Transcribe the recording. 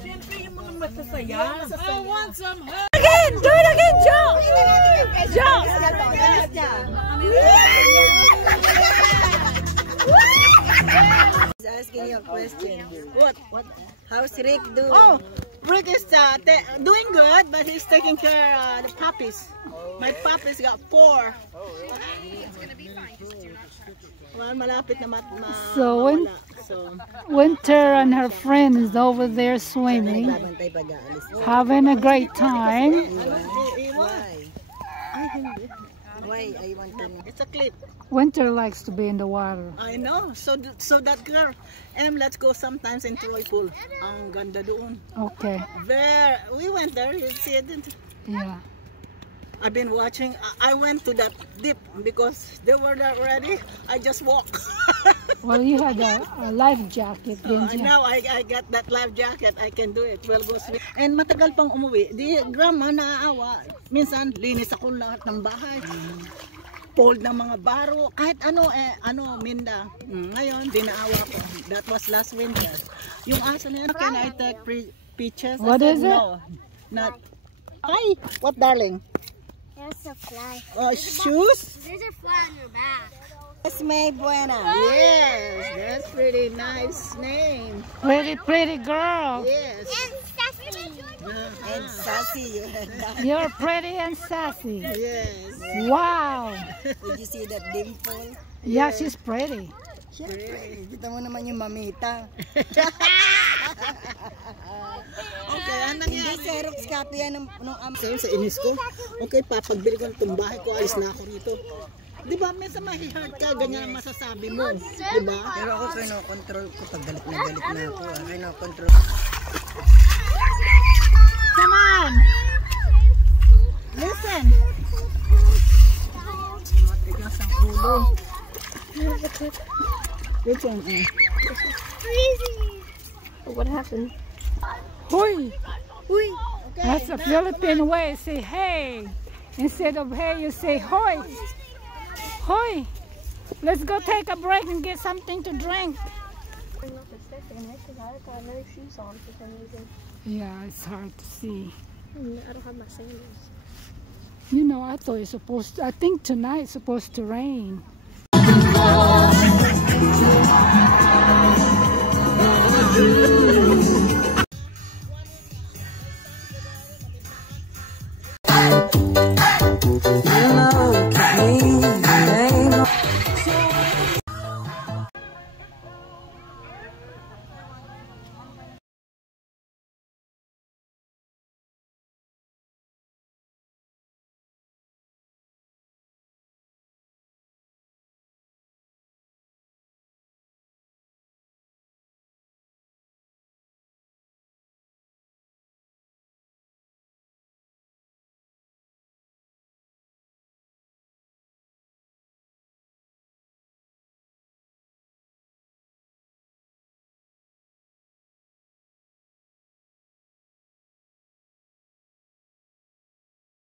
Siyempre yung mga masasaya. I want some help. Again! Do it again, Joe! Joe! He's asking you a question. What? How's Rick doing? Oh, Rick is doing good, but he's taking care of the puppies. My puppies got 4. It's gonna be fine. Just do not touch. Well, malapit na So Winter and her friend is over there swimming, having a great time. Why? I want to know. It's a clip. Winter likes to be in the water. I know. So that girl, let's go sometimes in Troy Pool. Ang ganda doon. Okay. There, we went there. You see it? Yeah. I've been watching. I went to that dip because they were there already. I just walked. Well, you had a life jacket, didn't you? Now I got that life jacket. I can do it. We'll go swim. And matagal pang umuwi. Di grandma naaawa. Minsan linis ako lahat ng bahay. Fold ng mga baro. Kahit ano minda. Ngayon dinaawa ko. That was last winter. Yung aso na yan, can I take pictures? What is it? No, not. Hi. What, darling? There's a fly. Oh, shoes? There's a fly on your back. It's May Buena. Yes, that's pretty nice name. Pretty girl. Yes. And Sassy. And sassy. You're pretty and sassy. Yes. Wow. Did you see that dimple? Yeah, she's pretty. Siyempre, kita mo naman yung mamita. Okay, anong Hindi Xerox copy yan nung sa inis ko? Okay, papagbili ko ng tumbahay ko, alis na ako rito. Di ba, minsan mahi-hurt ka, ganyan ang masasabi mo. Di ba? Pero ako kino-control ko pag galit na ako. Kino-control. Come on! Listen! Matigas ang ulo. Listen. What happened? Hoy! Uy! That's a Philippine way. Say hey. Instead of hey, you say hoy. Hoy! Let's go take a break and get something to drink. I'm not mistaken, because I got no shoes on for some reason. Yeah, it's hard to see. I don't have my sandals. You know, I thought it's supposed to, I think tonight's supposed to rain.